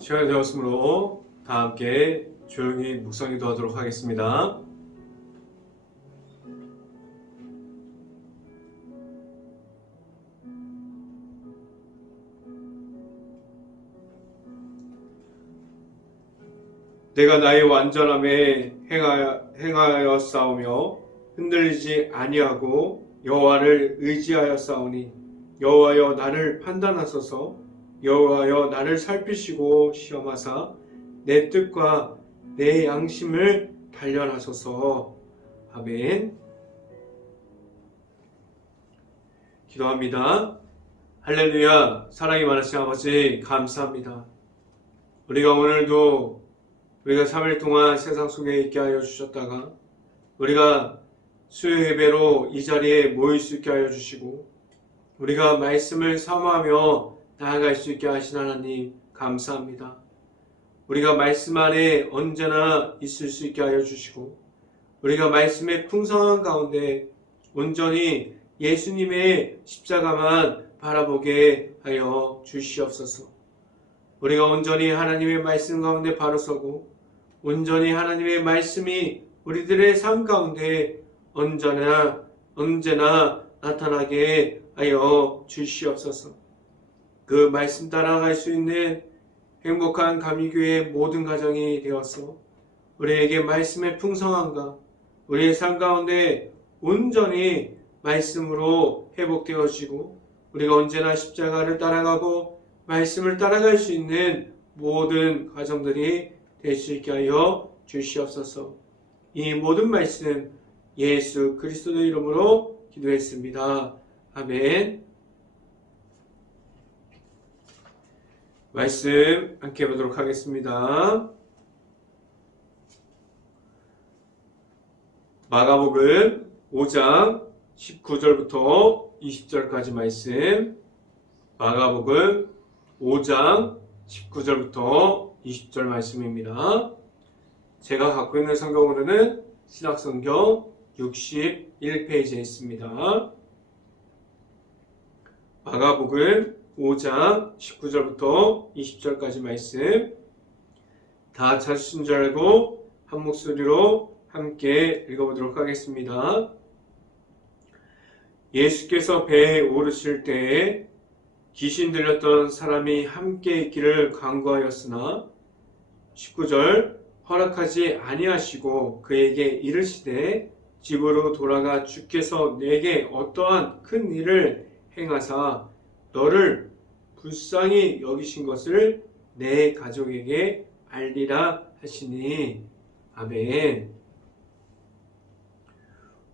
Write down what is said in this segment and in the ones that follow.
시간이 되었으므로 다 함께 조용히 묵상기도 하도록 하겠습니다. 내가 나의 완전함에 행하여 싸우며 흔들리지 아니하고 여호와를 의지하여 싸우니 여호와여 나를 판단하소서. 여호와여 나를 살피시고 시험하사 내 뜻과 내 양심을 단련하소서. 아멘. 기도합니다. 할렐루야. 사랑이 많으신 아버지 감사합니다. 우리가 오늘도 우리가 3일 동안 세상 속에 있게 하여 주셨다가 우리가 수요 예배로 이 자리에 모일 수 있게 하여 주시고 우리가 말씀을 사모하며 나아갈 수 있게 하신 하나님 감사합니다. 우리가 말씀 안에 언제나 있을 수 있게 하여 주시고 우리가 말씀의 풍성한 가운데 온전히 예수님의 십자가만 바라보게 하여 주시옵소서. 우리가 온전히 하나님의 말씀 가운데 바로 서고 온전히 하나님의 말씀이 우리들의 삶 가운데 언제나 나타나게 하여 주시옵소서. 그 말씀 따라갈 수 있는 행복한 감리교회의 모든 가정이 되어서 우리에게 말씀의 풍성함과 우리의 삶 가운데 온전히 말씀으로 회복되어지고 우리가 언제나 십자가를 따라가고 말씀을 따라갈 수 있는 모든 가정들이 될 수 있게 하여 주시옵소서. 이 모든 말씀 예수 그리스도의 이름으로 기도했습니다. 아멘. 말씀 함께 보도록 하겠습니다. 마가복음 5장 19절부터 20절까지 말씀. 마가복음 5장 19절부터 20절 말씀입니다. 제가 갖고 있는 성경으로는 신약성경 61페이지에 있습니다. 마가복음 5장 19절부터 20절까지 말씀 다 찾으신 줄 알고 한 목소리로 함께 읽어보도록 하겠습니다. 예수께서 배에 오르실 때에 귀신 들렸던 사람이 함께 있기를 간구하였으나 19절 허락하지 아니하시고 그에게 이르시되 집으로 돌아가 주께서 내게 어떠한 큰 일을 행하사 너를 불쌍히 여기신 것을 내 가족에게 알리라 하시니. 아멘.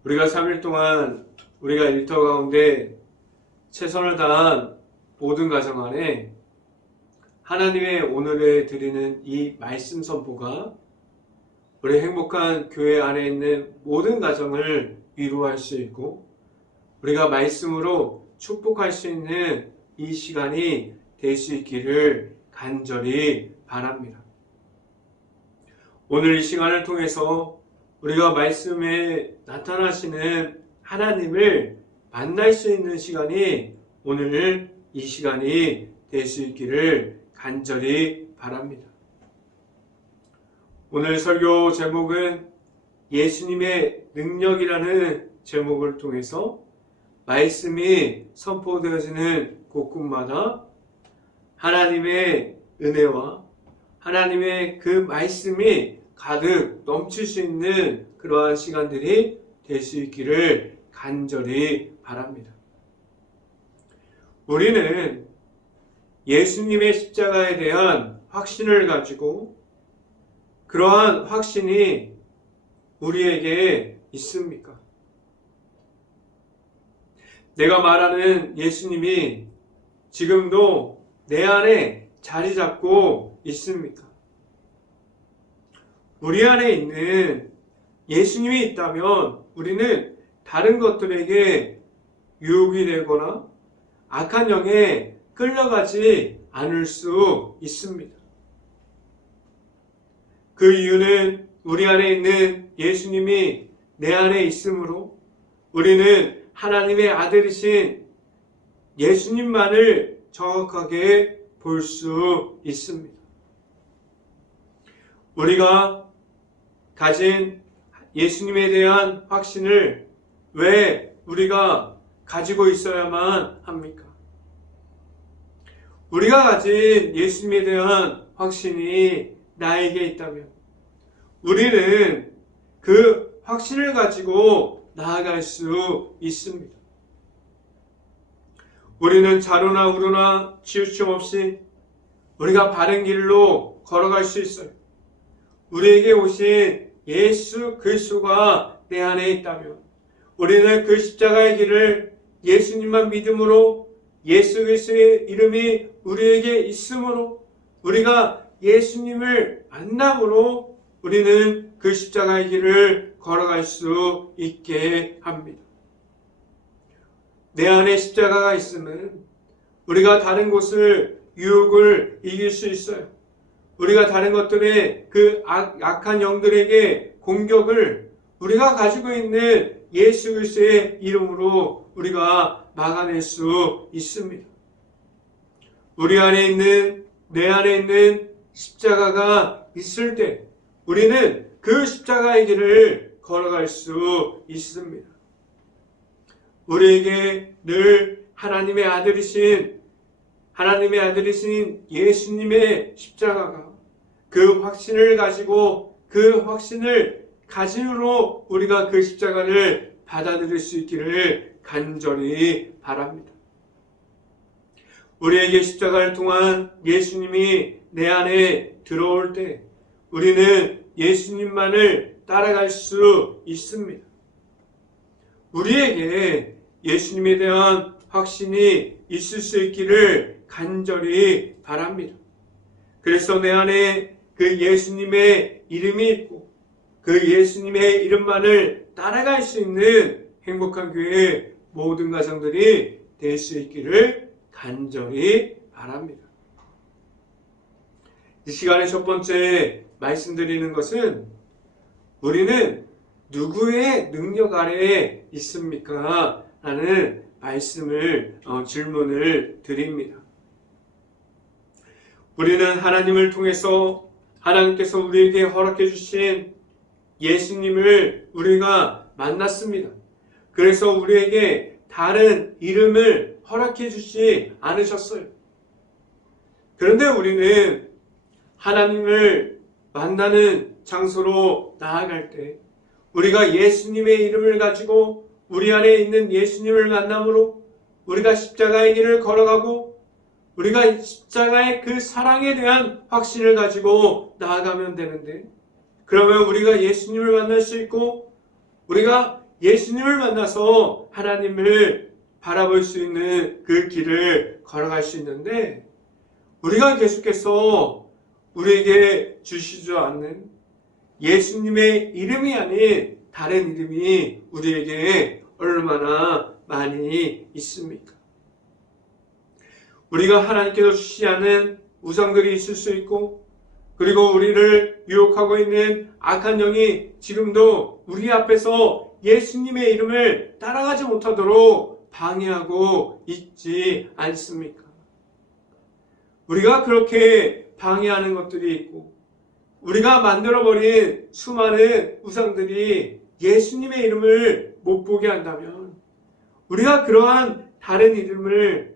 우리가 3일 동안 우리가 일터 가운데 최선을 다한 모든 가정 안에 하나님의 오늘에 드리는 이 말씀 선포가 우리 행복한 교회 안에 있는 모든 가정을 위로할 수 있고 우리가 말씀으로 축복할 수 있는 이 시간이 될 수 있기를 간절히 바랍니다. 오늘 이 시간을 통해서 우리가 말씀에 나타나시는 하나님을 만날 수 있는 시간이 오늘 이 시간이 될 수 있기를 간절히 바랍니다. 오늘 설교 제목은 예수님의 능력이라는 제목을 통해서 말씀이 선포되어지는 곳곳마다 하나님의 은혜와 하나님의 그 말씀이 가득 넘칠 수 있는 그러한 시간들이 될 수 있기를 간절히 바랍니다. 우리는 예수님의 십자가에 대한 확신을 가지고 그러한 확신이 우리에게 있습니까? 내가 말하는 예수님이 지금도 내 안에 자리 잡고 있습니까? 우리 안에 있는 예수님이 있다면 우리는 다른 것들에게 유혹이 되거나 악한 영에 끌려가지 않을 수 있습니다. 그 이유는 우리 안에 있는 예수님이 내 안에 있으므로 우리는 하나님의 아들이신 예수님만을 정확하게 볼 수 있습니다. 우리가 가진 예수님에 대한 확신을 왜 우리가 가지고 있어야만 합니까? 우리가 가진 예수님에 대한 확신이 나에게 있다면 우리는 그 확신을 가지고 나아갈 수 있습니다. 우리는 좌로나 우로나 치우침 없이 우리가 바른 길로 걸어갈 수 있어요. 우리에게 오신 예수 그리스도가 내 안에 있다면 우리는 그 십자가의 길을 예수님만 믿음으로 예수 그리스도의 이름이 우리에게 있으므로 우리가 예수님을 만남으로 우리는 그 십자가의 길을 걸어갈 수 있게 합니다. 내 안에 십자가가 있으면 우리가 다른 곳을 유혹을 이길 수 있어요. 우리가 다른 것들의 그 악한 영들에게 공격을 우리가 가지고 있는 예수 그리스도의 이름으로 우리가 막아낼 수 있습니다. 우리 안에 있는, 내 안에 있는 십자가가 있을 때 우리는 그 십자가의 길을 걸어갈 수 있습니다. 우리에게 늘 하나님의 아들이신 예수님의 십자가가 그 확신을 가지고 그 확신을 가짐으로 우리가 그 십자가를 받아들일 수 있기를 간절히 바랍니다. 우리에게 십자가를 통한 예수님이 내 안에 들어올 때 우리는 예수님만을 따라갈 수 있습니다. 우리에게 예수님에 대한 확신이 있을 수 있기를 간절히 바랍니다. 그래서 내 안에 그 예수님의 이름이 있고 그 예수님의 이름만을 따라갈 수 있는 행복한 교회의 모든 가정들이 될 수 있기를 간절히 바랍니다. 이 시간에 첫 번째 말씀드리는 것은 우리는 누구의 능력 아래에 있습니까? 라는 질문을 드립니다. 우리는 하나님을 통해서 하나님께서 우리에게 허락해 주신 예수님을 우리가 만났습니다. 그래서 우리에게 다른 이름을 허락해 주지 않으셨어요. 그런데 우리는 하나님을 만나는 장소로 나아갈 때 우리가 예수님의 이름을 가지고 우리 안에 있는 예수님을 만남으로 우리가 십자가의 길을 걸어가고 우리가 십자가의 그 사랑에 대한 확신을 가지고 나아가면 되는데 그러면 우리가 예수님을 만날 수 있고 우리가 예수님을 만나서 하나님을 바라볼 수 있는 그 길을 걸어갈 수 있는데 우리가 계속해서 우리에게 주시지 않는 예수님의 이름이 아닌 다른 이름이 우리에게 얼마나 많이 있습니까? 우리가 하나님께서 주시지 않은 우상들이 있을 수 있고 그리고 우리를 유혹하고 있는 악한 영이 지금도 우리 앞에서 예수님의 이름을 따라가지 못하도록 방해하고 있지 않습니까? 우리가 그렇게 방해하는 것들이 있고 우리가 만들어버린 수많은 우상들이 예수님의 이름을 못 보게 한다면 우리가 그러한 다른 이름을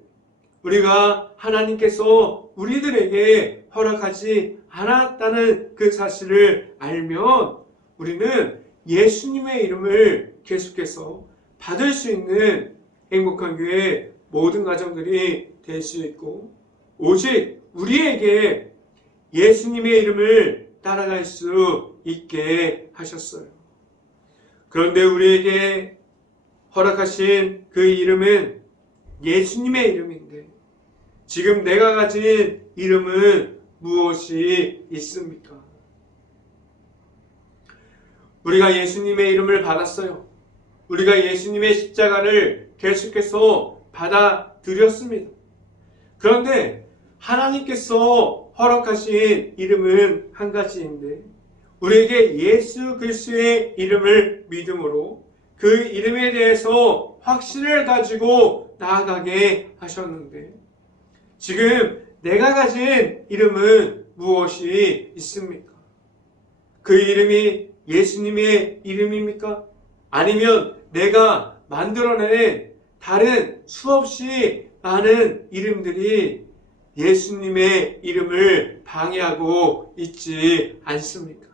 우리가 하나님께서 우리들에게 허락하지 않았다는 그 사실을 알면 우리는 예수님의 이름을 계속해서 받을 수 있는 행복한 교회 모든 가정들이 될 수 있고 오직 우리에게 예수님의 이름을 따라갈 수 있게 하셨어요. 그런데 우리에게 허락하신 그 이름은 예수님의 이름인데 지금 내가 가진 이름은 무엇이 있습니까? 우리가 예수님의 이름을 받았어요. 우리가 예수님의 십자가를 계속해서 받아들였습니다. 그런데 하나님께서 허락하신 이름은 한 가지인데 우리에게 예수 그리스도의 이름을 믿음으로 그 이름에 대해서 확신을 가지고 나아가게 하셨는데 지금 내가 가진 이름은 무엇이 있습니까? 그 이름이 예수님의 이름입니까? 아니면 내가 만들어낸 다른 수없이 많은 이름들이 예수님의 이름을 방해하고 있지 않습니까?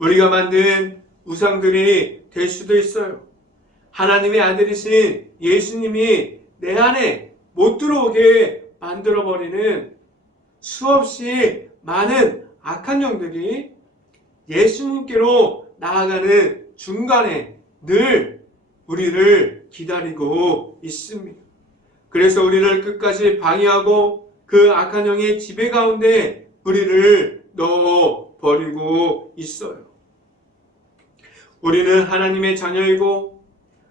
우리가 만든 우상들이 될 수도 있어요. 하나님의 아들이신 예수님이 내 안에 못 들어오게 만들어버리는 수없이 많은 악한 영들이 예수님께로 나아가는 중간에 늘 우리를 기다리고 있습니다. 그래서 우리를 끝까지 방해하고 그 악한 영의 지배 가운데 우리를 넣어버리고 있어요. 우리는 하나님의 자녀이고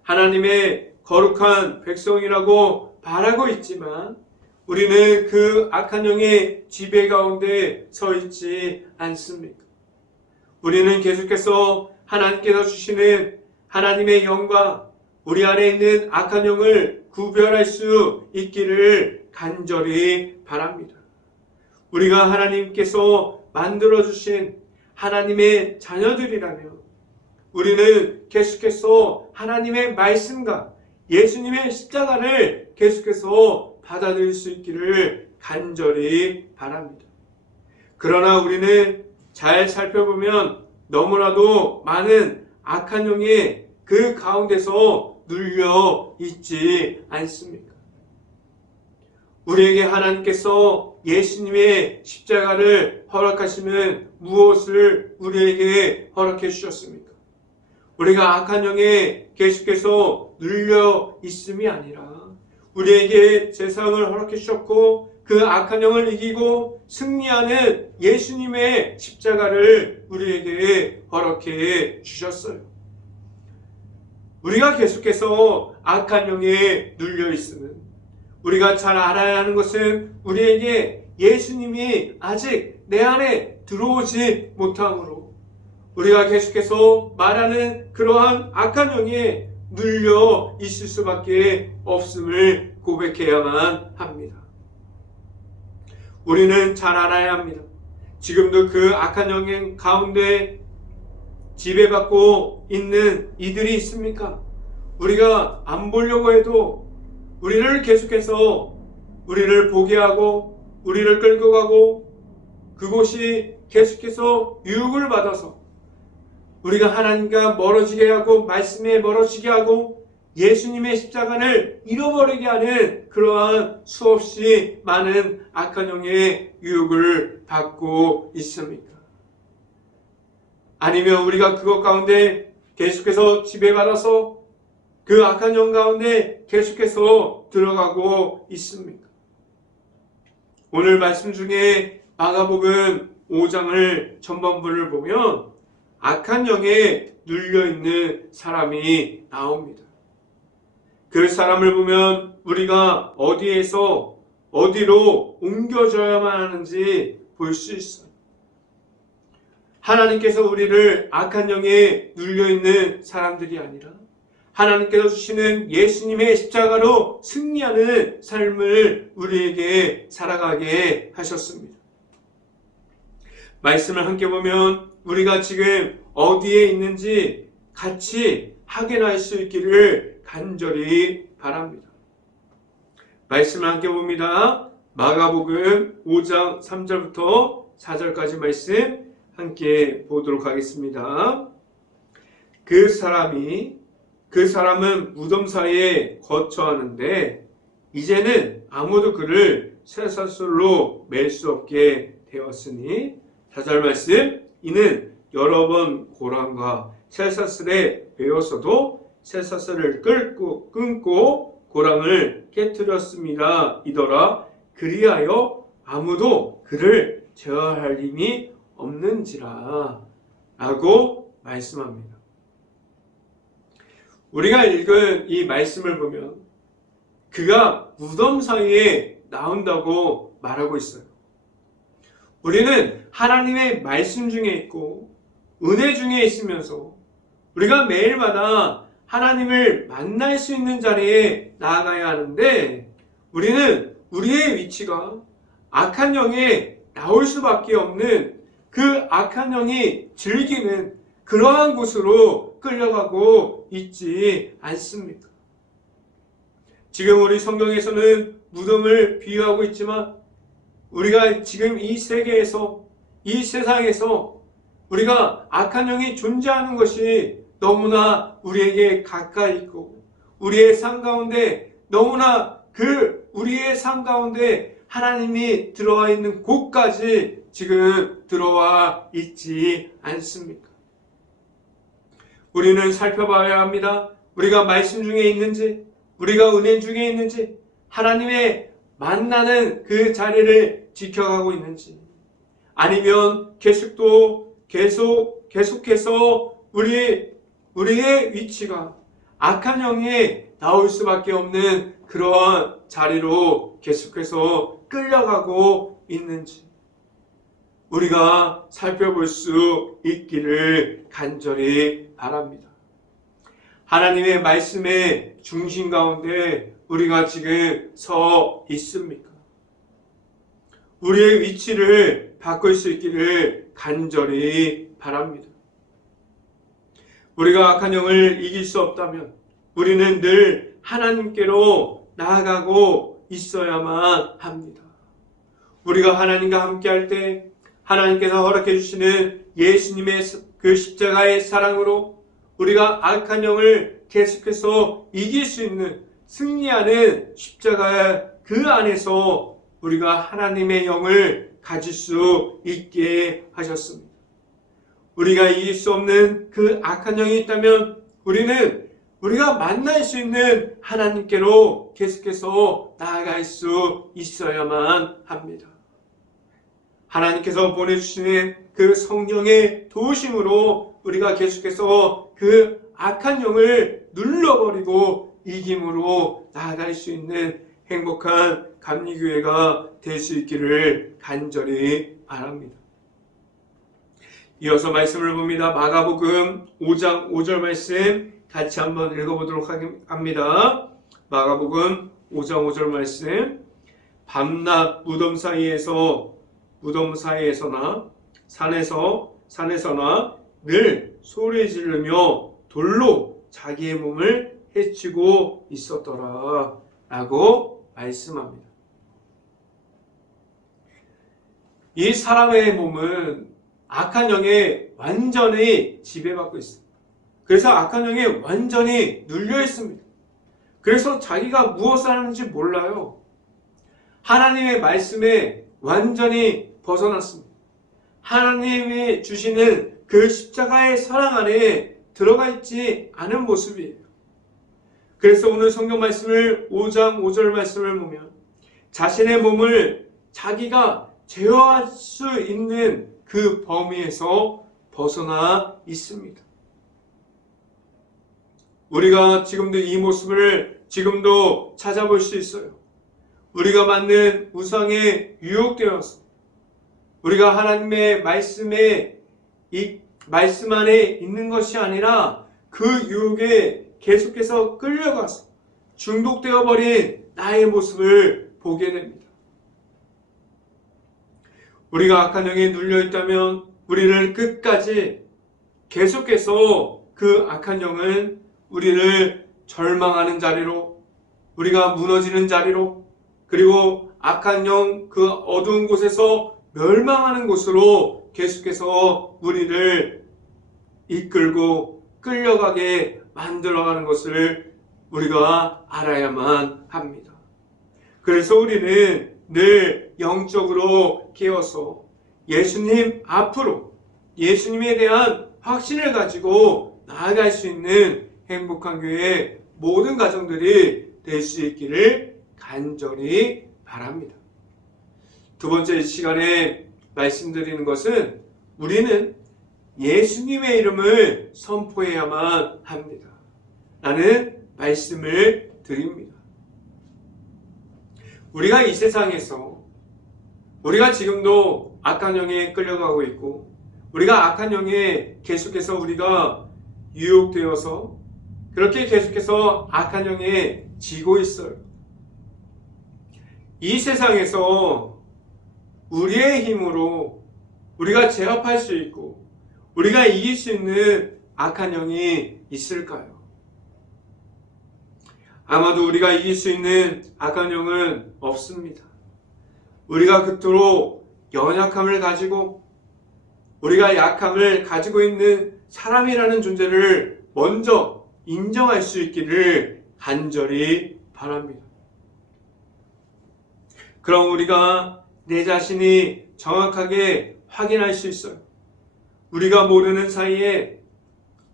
하나님의 거룩한 백성이라고 말하고 있지만 우리는 그 악한 영의 지배 가운데 서 있지 않습니까? 우리는 계속해서 하나님께서 주시는 하나님의 영과 우리 안에 있는 악한 영을 구별할 수 있기를 간절히 바랍니다. 우리가 하나님께서 만들어주신 하나님의 자녀들이라면 우리는 계속해서 하나님의 말씀과 예수님의 십자가를 계속해서 받아들일 수 있기를 간절히 바랍니다. 그러나 우리는 잘 살펴보면 너무나도 많은 악한 영이 그 가운데서 눌려 있지 않습니까? 우리에게 하나님께서 예수님의 십자가를 허락하시면 무엇을 우리에게 허락해 주셨습니까? 우리가 악한 영에 계속해서 눌려 있음이 아니라 우리에게 세상을 허락해 주셨고 그 악한 영을 이기고 승리하는 예수님의 십자가를 우리에게 허락해 주셨어요. 우리가 계속해서 악한 영에 눌려 있으면 우리가 잘 알아야 하는 것은 우리에게 예수님이 아직 내 안에 들어오지 못함으로 우리가 계속해서 말하는 그러한 악한 영에 눌려 있을 수밖에 없음을 고백해야만 합니다. 우리는 잘 알아야 합니다. 지금도 그 악한 영 가운데 지배받고 있는 이들이 있습니까? 우리가 안 보려고 해도 우리를 계속해서 우리를 보게 하고 우리를 끌고 가고 그곳이 계속해서 유혹을 받아서 우리가 하나님과 멀어지게 하고 말씀에 멀어지게 하고 예수님의 십자가를 잃어버리게 하는 그러한 수없이 많은 악한 영의 유혹을 받고 있습니까? 아니면 우리가 그것 가운데 계속해서 지배받아서 그 악한 영 가운데 계속해서 들어가고 있습니까? 오늘 말씀 중에 마가복음 5장을 전반부를 보면 악한 영에 눌려있는 사람이 나옵니다. 그 사람을 보면 우리가 어디에서 어디로 옮겨져야만 하는지 볼 수 있어요. 하나님께서 우리를 악한 영에 눌려있는 사람들이 아니라 하나님께서 주시는 예수님의 십자가로 승리하는 삶을 우리에게 살아가게 하셨습니다. 말씀을 함께 보면 우리가 지금 어디에 있는지 같이 확인할 수 있기를 간절히 바랍니다. 말씀을 함께 봅니다. 마가복음 5장 3절부터 4절까지 말씀 함께 보도록 하겠습니다. 그 사람은 무덤 사이에 거처하는데 이제는 아무도 그를 쇠사슬로 맬 수 없게 되었으니 4절 말씀 이는 여러 번 고랑과 쇠사슬에 매었어도 쇠사슬을 끊고 고랑을 깨뜨렸습니다. 이더라 그리하여 아무도 그를 제어할 힘이 없는지라 라고 말씀합니다. 우리가 읽은 이 말씀을 보면 그가 무덤 사이에 나온다고 말하고 있어요. 우리는 하나님의 말씀 중에 있고 은혜 중에 있으면서 우리가 매일마다 하나님을 만날 수 있는 자리에 나아가야 하는데 우리는 우리의 위치가 악한 영에 나올 수밖에 없는 그 악한 영이 즐기는 그러한 곳으로 끌려가고 있지 않습니까? 지금 우리 성경에서는 무덤을 비유하고 있지만 우리가 지금 이 세계에서, 이 세상에서 우리가 악한 영이 존재하는 것이 너무나 우리에게 가까이 있고 우리의 삶 가운데 너무나 우리의 삶 가운데 하나님이 들어와 있는 곳까지 지금 들어와 있지 않습니까? 우리는 살펴봐야 합니다. 우리가 말씀 중에 있는지, 우리가 은혜 중에 있는지, 하나님의 만나는 그 자리를 지켜가고 있는지, 아니면 계속해서 우리의 위치가 악한 영이 나올 수밖에 없는 그런 자리로 계속해서 끌려가고 있는지 우리가 살펴볼 수 있기를 간절히 바랍니다. 하나님의 말씀의 중심 가운데 우리가 지금 서 있습니까? 우리의 위치를 바꿀 수 있기를 간절히 바랍니다. 우리가 악한 영을 이길 수 없다면 우리는 늘 하나님께로 나아가고 있어야만 합니다. 우리가 하나님과 함께할 때 하나님께서 허락해 주시는 예수님의 그 십자가의 사랑으로 우리가 악한 영을 계속해서 이길 수 있는 승리하는 십자가 그 안에서 우리가 하나님의 영을 가질 수 있게 하셨습니다. 우리가 이길 수 없는 그 악한 영이 있다면 우리가 만날 수 있는 하나님께로 계속해서 나아갈 수 있어야만 합니다. 하나님께서 보내주시는 그 성령의 도우심으로 우리가 계속해서 그 악한 영을 눌러버리고 이김으로 나아갈 수 있는 행복한 감리교회가 될 수 있기를 간절히 바랍니다. 이어서 말씀을 봅니다. 마가복음 5장 5절 말씀 같이 한번 읽어보도록 합니다. 마가복음 5장 5절 말씀. 밤낮 무덤 사이에서나 산에서나 늘 소리 지르며 돌로 자기의 몸을 해치고 있었더라 라고 말씀합니다. 이 사람의 몸은 악한 영에 완전히 지배받고 있습니다. 그래서 악한 영에 완전히 눌려 있습니다. 그래서 자기가 무엇을 하는지 몰라요. 하나님의 말씀에 완전히 벗어났습니다. 하나님이 주시는 그 십자가의 사랑 안에 들어가 있지 않은 모습이에요. 그래서 오늘 성경 말씀을 5장 5절 말씀을 보면 자신의 몸을 자기가 제어할 수 있는 그 범위에서 벗어나 있습니다. 우리가 지금도 이 모습을 지금도 찾아볼 수 있어요. 우리가 만든 우상에 유혹되어서 우리가 하나님의 말씀 안에 있는 것이 아니라 그 유혹에 계속해서 끌려가서 중독되어 버린 나의 모습을 보게 됩니다. 우리가 악한 영에 눌려 있다면 우리를 끝까지 계속해서 그 악한 영은 우리를 절망하는 자리로, 우리가 무너지는 자리로, 그리고 악한 영 그 어두운 곳에서 멸망하는 곳으로 계속해서 우리를 이끌고 끌려가게 만들어가는 것을 우리가 알아야만 합니다. 그래서 우리는 늘 영적으로 깨어서 예수님 앞으로 예수님에 대한 확신을 가지고 나아갈 수 있는 행복한 교회 모든 가정들이 될 수 있기를 간절히 바랍니다. 두 번째 시간에 말씀드리는 것은 우리는 예수님의 이름을 선포해야만 합니다. 라는 말씀을 드립니다. 우리가 이 세상에서 우리가 지금도 악한 영에 끌려가고 있고 우리가 악한 영에 계속해서 우리가 유혹되어서 그렇게 계속해서 악한 영에 지고 있어요. 이 세상에서 우리의 힘으로 우리가 제압할 수 있고 우리가 이길 수 있는 악한 영이 있을까요? 아마도 우리가 이길 수 있는 악한 영은 없습니다. 우리가 그토록 연약함을 가지고 우리가 약함을 가지고 있는 사람이라는 존재를 먼저 인정할 수 있기를 간절히 바랍니다. 그럼 우리가 내 자신이 정확하게 확인할 수 있어요. 우리가 모르는 사이에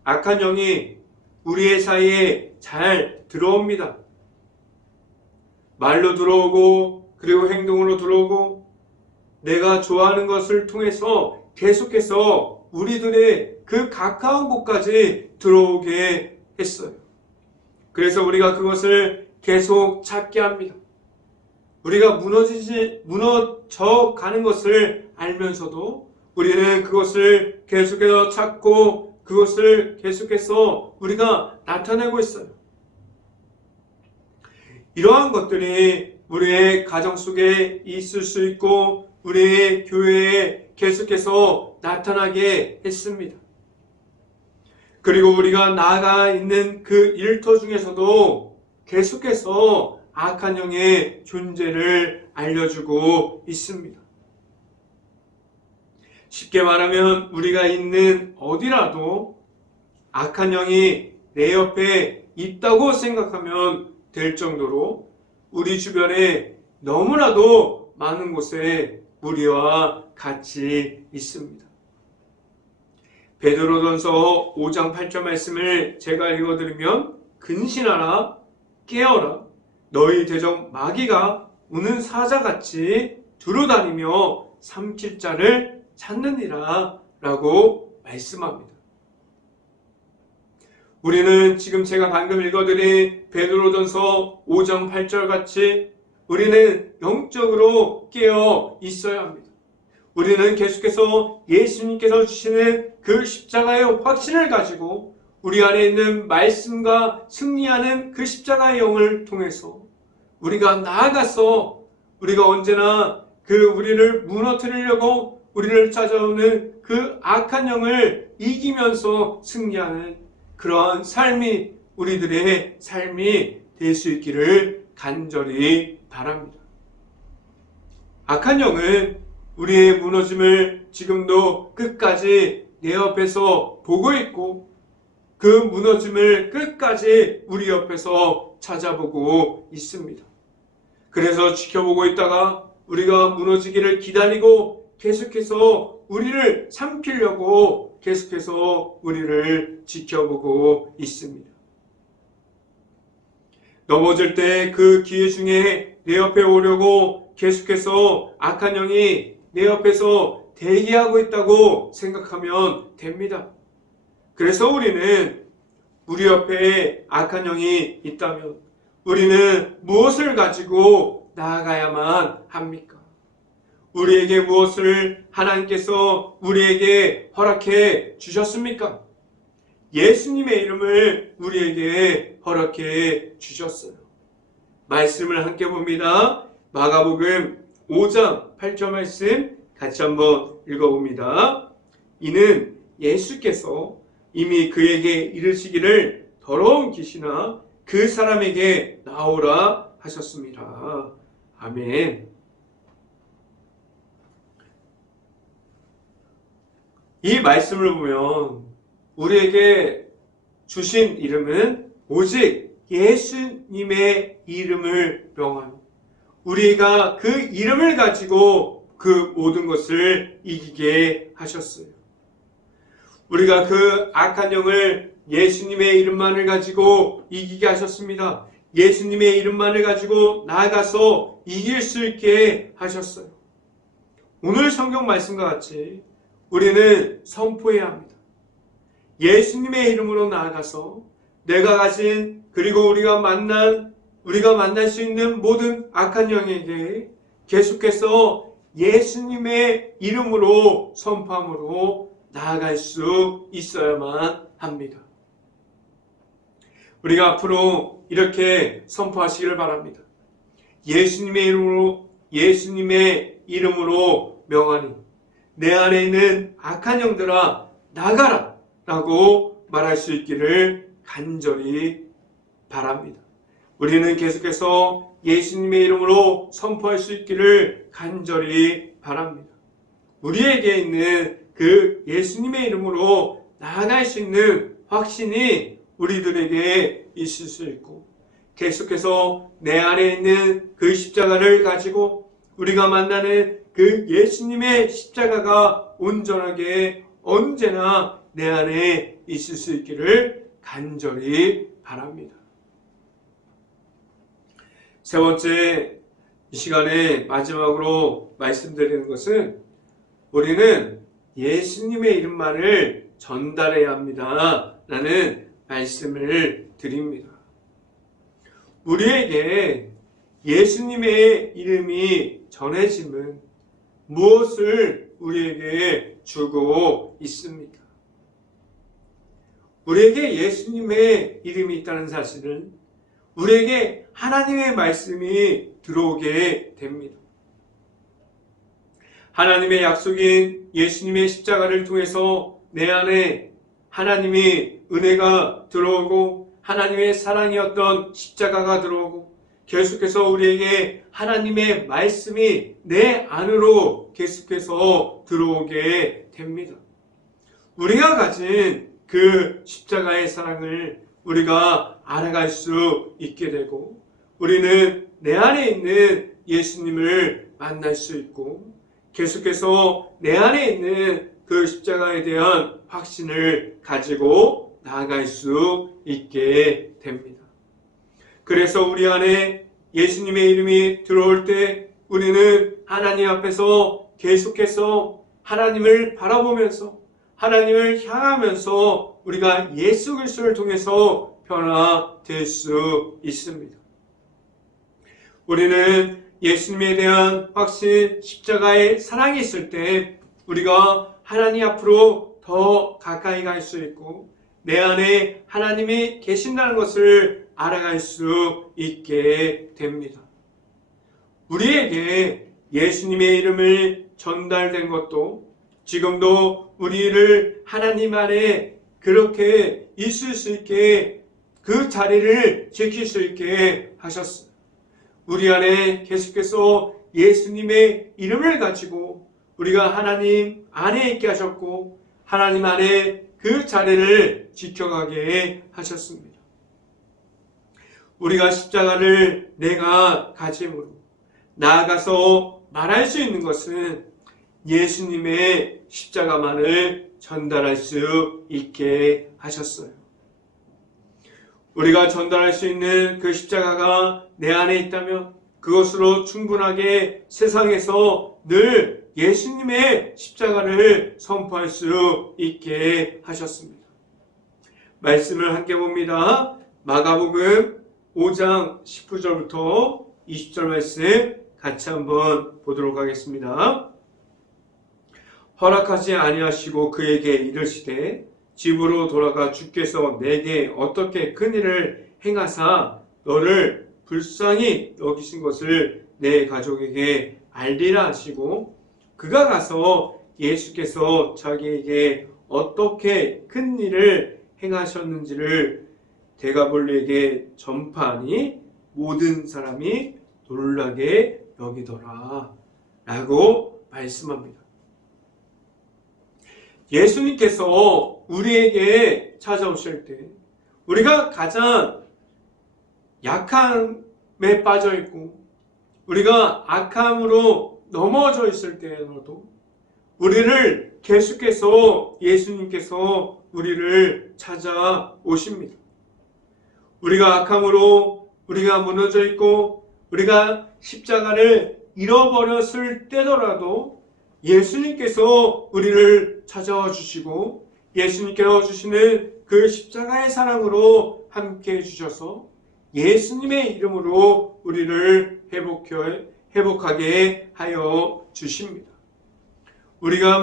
악한 영이 우리의 사이에 잘 들어옵니다. 말로 들어오고 그리고 행동으로 들어오고 내가 좋아하는 것을 통해서 계속해서 우리들의 그 가까운 곳까지 들어오게 했어요. 그래서 우리가 그것을 계속 찾게 합니다. 우리가 무너져 가는 것을 알면서도 우리는 그것을 계속해서 찾고 그것을 계속해서 우리가 나타내고 있어요. 이러한 것들이 우리의 가정 속에 있을 수 있고 우리의 교회에 계속해서 나타나게 했습니다. 그리고 우리가 나아가 있는 그 일터 중에서도 계속해서 악한 영의 존재를 알려주고 있습니다. 쉽게 말하면 우리가 있는 어디라도 악한 영이 내 옆에 있다고 생각하면 될 정도로 우리 주변에 너무나도 많은 곳에 우리와 같이 있습니다. 베드로전서 5장 8절 말씀을 제가 읽어드리면 근신하라 깨어라 너희 대적 마귀가 우는 사자같이 두루다니며 삼킬 자를 찾느니라 라고 말씀합니다. 우리는 지금 제가 방금 읽어드린 베드로전서 5장 8절 같이 우리는 영적으로 깨어 있어야 합니다. 우리는 계속해서 예수님께서 주시는 그 십자가의 확신을 가지고 우리 안에 있는 말씀과 승리하는 그 십자가의 영을 통해서 우리가 나아가서 우리가 언제나 그 우리를 무너뜨리려고 우리를 찾아오는 그 악한 영을 이기면서 승리하는 그러한 삶이 우리들의 삶이 될 수 있기를 간절히 바랍니다. 악한 영은 우리의 무너짐을 지금도 끝까지 내 옆에서 보고 있고 그 무너짐을 끝까지 우리 옆에서 찾아보고 있습니다. 그래서 지켜보고 있다가 우리가 무너지기를 기다리고 계속해서 우리를 삼키려고 계속해서 우리를 지켜보고 있습니다. 넘어질 때 그 기회 중에 내 옆에 오려고 계속해서 악한 영이 내 옆에서 대기하고 있다고 생각하면 됩니다. 그래서 우리는 우리 옆에 악한 영이 있다면 우리는 무엇을 가지고 나아가야만 합니까? 우리에게 무엇을 하나님께서 우리에게 허락해 주셨습니까? 예수님의 이름을 우리에게 허락해 주셨어요. 말씀을 함께 봅니다. 마가복음 5장 8절 말씀 같이 한번 읽어봅니다. 이는 예수께서 이미 그에게 이르시기를 더러운 귀신아 그 사람에게 나오라 하셨습니다. 아멘. 이 말씀을 보면 우리에게 주신 이름은 오직 예수님의 이름을 명하는 우리가 그 이름을 가지고 그 모든 것을 이기게 하셨어요. 우리가 그 악한 영을 예수님의 이름만을 가지고 이기게 하셨습니다. 예수님의 이름만을 가지고 나아가서 이길 수 있게 하셨어요. 오늘 성경 말씀과 같이 우리는 선포해야 합니다. 예수님의 이름으로 나아가서 내가 가진 그리고 우리가 만날 수 있는 모든 악한 영에게 계속해서 예수님의 이름으로 선포함으로 나아갈 수 있어야만 합니다. 우리가 앞으로 이렇게 선포하시기를 바랍니다. 예수님의 이름으로 명하니 내 안에 있는 악한 영들아 나가라 라고 말할 수 있기를 간절히 바랍니다. 우리는 계속해서 예수님의 이름으로 선포할 수 있기를 간절히 바랍니다. 우리에게 있는 그 예수님의 이름으로 나아갈 수 있는 확신이 우리들에게 있을 수 있고, 계속해서 내 안에 있는 그 십자가를 가지고 우리가 만나는 그 예수님의 십자가가 온전하게 언제나 내 안에 있을 수 있기를 간절히 바랍니다. 세 번째, 이 시간에 마지막으로 말씀드리는 것은 우리는 예수님의 이름만을 전달해야 합니다 라는 말씀을 드립니다. 우리에게 예수님의 이름이 전해짐은 무엇을 우리에게 주고 있습니까? 우리에게 예수님의 이름이 있다는 사실은 우리에게 하나님의 말씀이 들어오게 됩니다. 하나님의 약속인 예수님의 십자가를 통해서 내 안에 하나님의 은혜가 들어오고 하나님의 사랑이었던 십자가가 들어오고 계속해서 우리에게 하나님의 말씀이 내 안으로 계속해서 들어오게 됩니다. 우리가 가진 그 십자가의 사랑을 우리가 알아갈 수 있게 되고 우리는 내 안에 있는 예수님을 만날 수 있고 계속해서 내 안에 있는 그 십자가에 대한 확신을 가지고 나아갈 수 있게 됩니다. 그래서 우리 안에 예수님의 이름이 들어올 때 우리는 하나님 앞에서 계속해서 하나님을 바라보면서 하나님을 향하면서 우리가 예수 그리스도를 통해서 변화될 수 있습니다. 우리는 예수님에 대한 확신, 십자가의 사랑이 있을 때 우리가 하나님 앞으로 더 가까이 갈 수 있고 내 안에 하나님이 계신다는 것을 알아갈 수 있게 됩니다. 우리에게 예수님의 이름을 전달된 것도 지금도 우리를 하나님 안에 그렇게 있을 수 있게 그 자리를 지킬 수 있게 하셨습니다. 우리 안에 계속해서 예수님의 이름을 가지고 우리가 하나님 안에 있게 하셨고 하나님 안에 그 자리를 지켜가게 하셨습니다. 우리가 십자가를 내가 가짐으로 나아가서 말할 수 있는 것은 예수님의 십자가만을 전달할 수 있게 하셨어요. 우리가 전달할 수 있는 그 십자가가 내 안에 있다면 그것으로 충분하게 세상에서 늘 예수님의 십자가를 선포할 수 있게 하셨습니다. 말씀을 함께 봅니다. 마가복음 5장 19절부터 20절 말씀 같이 한번 보도록 하겠습니다. 허락하지 아니하시고 그에게 이르시되 집으로 돌아가 주께서 내게 어떻게 큰 일을 행하사 너를 불쌍히 여기신 것을 내 가족에게 알리라 하시고 그가 가서 예수께서 자기에게 어떻게 큰 일을 행하셨는지를 데가볼리에게 전파하니 모든 사람이 놀라게 여기더라 라고 말씀합니다. 예수님께서 우리에게 찾아오실 때 우리가 가장 약함에 빠져 있고 우리가 악함으로 넘어져 있을 때에도 우리를 계속해서 예수님께서 우리를 찾아오십니다. 우리가 악함으로 우리가 무너져 있고 우리가 십자가를 잃어버렸을 때더라도 예수님께서 우리를 찾아와 주시고 예수님께서 주시는 그 십자가의 사랑으로 함께 해주셔서 예수님의 이름으로 우리를 회복하게 하여 주십니다. 우리가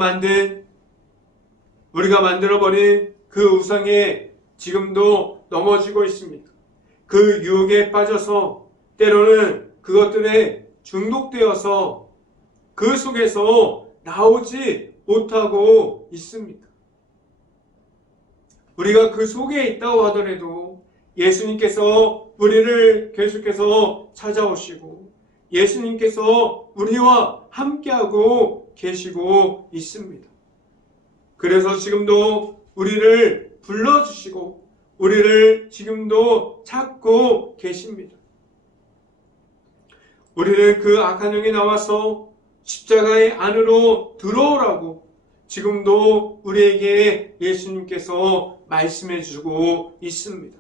만들어버린 그 우상에 지금도 넘어지고 있습니다. 그 유혹에 빠져서 때로는 그것들에 중독되어서 그 속에서 나오지 못하고 있습니까? 우리가 그 속에 있다고 하더라도 예수님께서 우리를 계속해서 찾아오시고 예수님께서 우리와 함께하고 계시고 있습니다. 그래서 지금도 우리를 불러주시고 우리를 지금도 찾고 계십니다. 우리는 그 악한 영이 나와서 십자가의 안으로 들어오라고 지금도 우리에게 예수님께서 말씀해 주고 있습니다.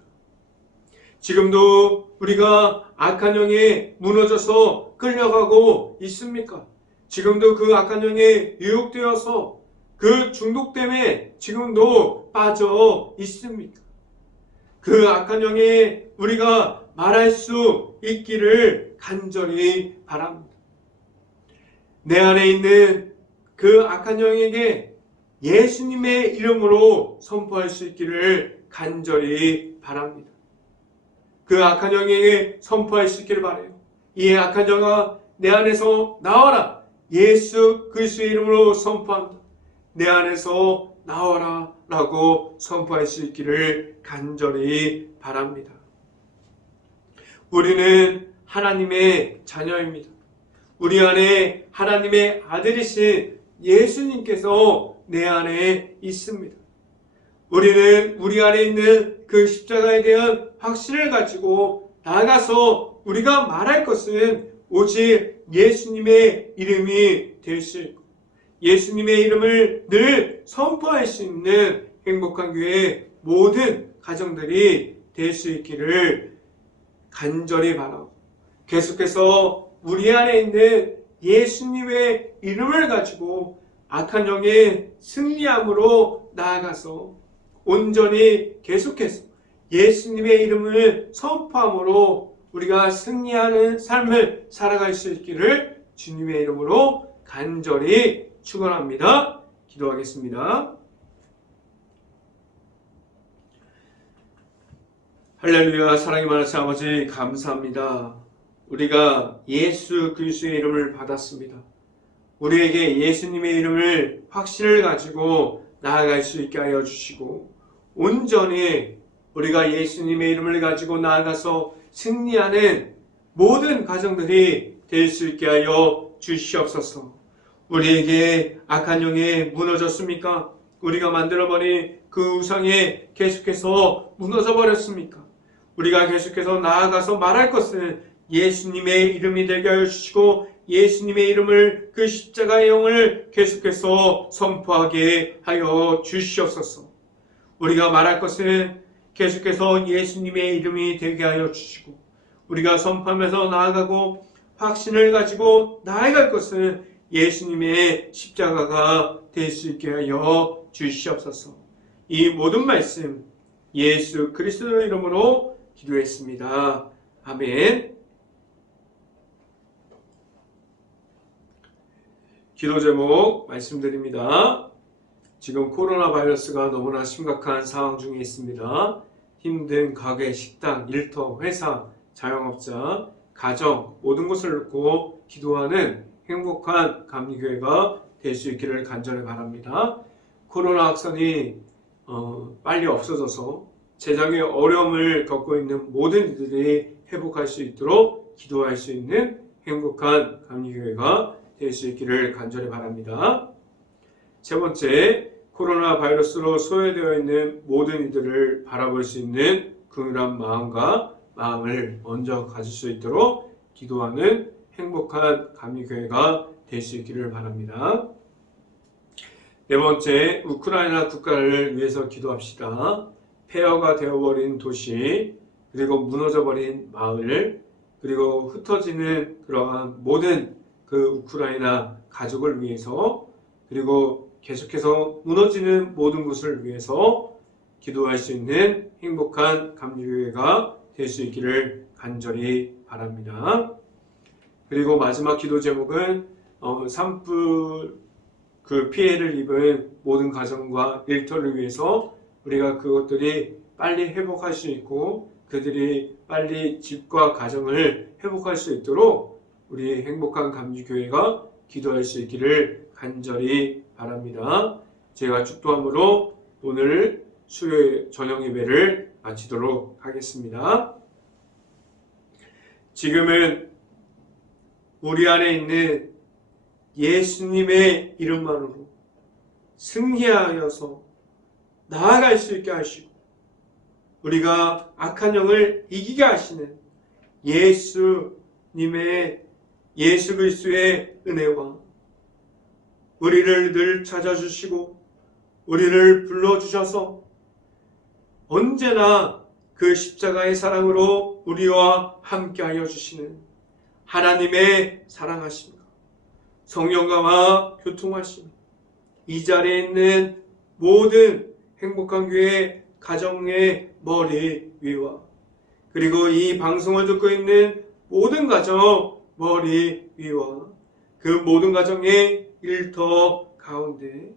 지금도 우리가 악한 영에 무너져서 끌려가고 있습니까? 지금도 그 악한 영에 유혹되어서 그 중독 때문에 지금도 빠져 있습니까? 그 악한 영에 우리가 말할 수 있기를 간절히 바랍니다. 내 안에 있는 그 악한 영에게 예수님의 이름으로 선포할 수 있기를 간절히 바랍니다. 그 악한 영에게 선포할 수 있기를 바라요. 이 악한 영아 내 안에서 나와라. 예수 그리스도의 이름으로 선포한다. 내 안에서 나와라 라고 선포할 수 있기를 간절히 바랍니다. 우리는 하나님의 자녀입니다. 우리 안에 하나님의 아들이신 예수님께서 내 안에 있습니다. 우리는 우리 안에 있는 그 십자가에 대한 확신을 가지고 나아가서 우리가 말할 것은 오직 예수님의 이름이 될 수 있고 예수님의 이름을 늘 선포할 수 있는 행복한 교회 모든 가정들이 될 수 있기를 간절히 바라고 계속해서 우리 안에 있는 예수님의 이름을 가지고 악한 영의 승리함으로 나아가서 온전히 계속해서 예수님의 이름을 선포함으로 우리가 승리하는 삶을 살아갈 수 있기를 주님의 이름으로 간절히 축원합니다. 기도하겠습니다. 할렐루야. 사랑이 많으신 아버지 감사합니다. 우리가 예수 그리스도의 이름을 받았습니다. 우리에게 예수님의 이름을 확신을 가지고 나아갈 수 있게 하여 주시고 온전히 우리가 예수님의 이름을 가지고 나아가서 승리하는 모든 가정들이 될 수 있게 하여 주시옵소서. 우리에게 악한 영에 무너졌습니까? 우리가 만들어버린 그 우상에 계속해서 무너져 버렸습니까? 우리가 계속해서 나아가서 말할 것은 예수님의 이름이 되게 하여 주시고 예수님의 이름을 그 십자가의 영을 계속해서 선포하게 하여 주시옵소서. 우리가 말할 것은 계속해서 예수님의 이름이 되게 하여 주시고 우리가 선포하면서 나아가고 확신을 가지고 나아갈 것은 예수님의 십자가가 될 수 있게 하여 주시옵소서. 이 모든 말씀 예수 그리스도의 이름으로 기도했습니다. 아멘. 기도 제목 말씀드립니다. 지금 코로나 바이러스가 너무나 심각한 상황 중에 있습니다. 힘든 가게, 식당, 일터, 회사, 자영업자, 가정 모든 것을 놓고 기도하는 행복한 감리교회가 될 수 있기를 간절히 바랍니다. 코로나 확산이 빨리 없어져서 재정의 어려움을 겪고 있는 모든 이들이 회복할 수 있도록 기도할 수 있는 행복한 감리교회가 될 수 있기를 간절히 바랍니다. 세 번째, 코로나 바이러스로 소외되어 있는 모든 이들을 바라볼 수 있는 긍휼한 마음을 먼저 가질 수 있도록 기도하는 행복한 감리교회가 될 수 있기를 바랍니다. 네 번째, 우크라이나 국가를 위해서 기도합시다. 폐허가 되어버린 도시, 그리고 무너져버린 마을, 그리고 흩어지는 그러한 모든 그 우크라이나 가족을 위해서, 그리고 계속해서 무너지는 모든 것을 위해서 기도할 수 있는 행복한 감리교회가 될 수 있기를 간절히 바랍니다. 그리고 마지막 기도 제목은 산불 그 피해를 입은 모든 가정과 일터를 위해서 우리가 그것들이 빨리 회복할 수 있고 그들이 빨리 집과 가정을 회복할 수 있도록 우리 행복한 감리교회가 기도할 수 있기를 간절히 바랍니다. 제가 축도함으로 오늘 수요일 저녁 예배를 마치도록 하겠습니다. 지금은 우리 안에 있는 예수님의 이름만으로 승리하여서 나아갈 수 있게 하시고 우리가 악한 영을 이기게 하시는 예수 그리스도의 은혜와 우리를 늘 찾아주시고 우리를 불러주셔서 언제나 그 십자가의 사랑으로 우리와 함께하여 주시는 하나님의 사랑하심과 성령과 교통하심, 이 자리에 있는 모든 행복한 교회 가정의 머리 위와 그리고 이 방송을 듣고 있는 모든 가정 머리 위와 그 모든 가정의 일터 가운데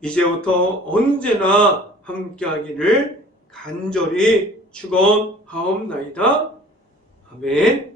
이제부터 언제나 함께하기를 간절히 축원하옵나이다. 아멘.